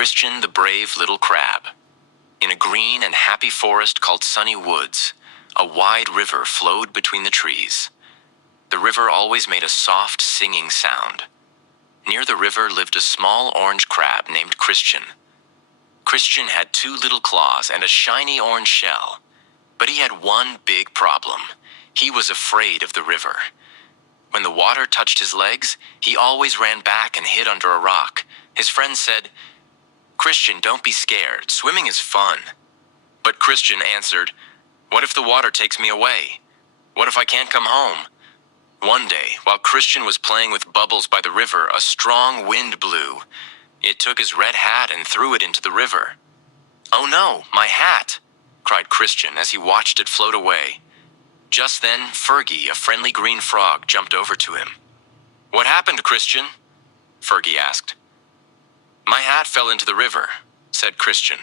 Christian the Brave Little Crab. In a green and happy forest called Sunny Woods, a wide river flowed between the trees. The river always made a soft, singing sound. Near the river lived a small orange crab named Christian. Christian had 2 little claws and a shiny orange shell. But he had one big problem. He was afraid of the river. When the water touched his legs, he always ran back and hid under a rock. His friends said, "Christian, don't be scared. Swimming is fun." But Christian answered, "What if the water takes me away? What if I can't come home?" One day, while Christian was playing with bubbles by the river, a strong wind blew. It took his red hat and threw it into the river. "Oh no, my hat!" cried Christian as he watched it float away. Just then, Fergie, a friendly green frog, jumped over to him. "What happened, Christian?" Fergie asked. "My hat fell into the river," said Christian,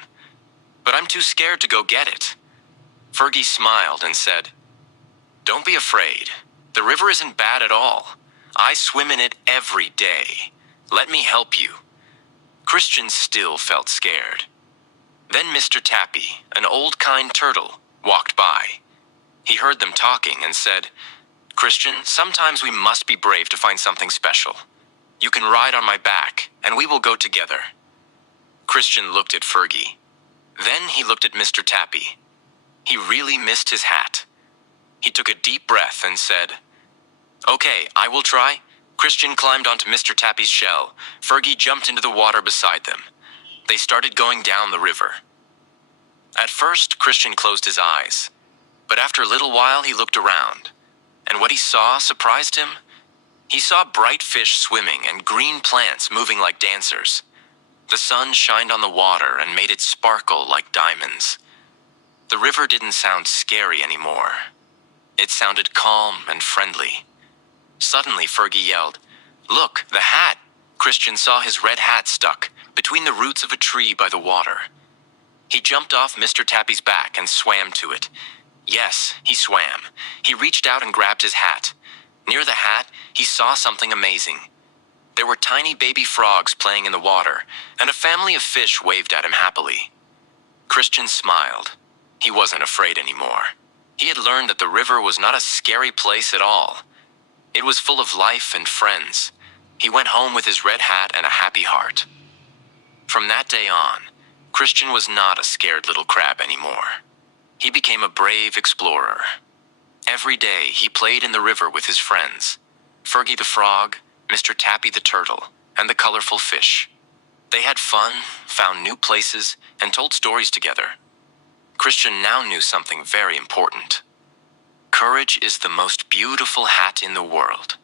"but I'm too scared to go get it." Fergie smiled and said, "Don't be afraid. The river isn't bad at all. I swim in it every day. Let me help you." Christian still felt scared. Then Mr. Tappy, an old kind turtle, walked by. He heard them talking and said, "Christian, sometimes we must be brave to find something special. You can ride on my back, and we will go together." Christian looked at Fergie. Then he looked at Mr. Tappy. He really missed his hat. He took a deep breath and said, "Okay, I will try." Christian climbed onto Mr. Tappy's shell. Fergie jumped into the water beside them. They started going down the river. At first, Christian closed his eyes. But after a little while, he looked around. And what he saw surprised him. He saw bright fish swimming and green plants moving like dancers. The sun shined on the water and made it sparkle like diamonds. The river didn't sound scary anymore. It sounded calm and friendly. Suddenly, Fergie yelled, "Look, the hat!" Christian saw his red hat stuck between the roots of a tree by the water. He jumped off Mr. Tappy's back and swam to it. Yes, he swam. He reached out and grabbed his hat. Near the hat, he saw something amazing. There were tiny baby frogs playing in the water, and a family of fish waved at him happily. Christian smiled. He wasn't afraid anymore. He had learned that the river was not a scary place at all. It was full of life and friends. He went home with his red hat and a happy heart. From that day on, Christian was not a scared little crab anymore. He became a brave explorer. Every day, he played in the river with his friends, Fergie the frog, Mr. Tappy the turtle, and the colorful fish. They had fun, found new places, and told stories together. Christian now knew something very important. Courage is the most beautiful hat in the world.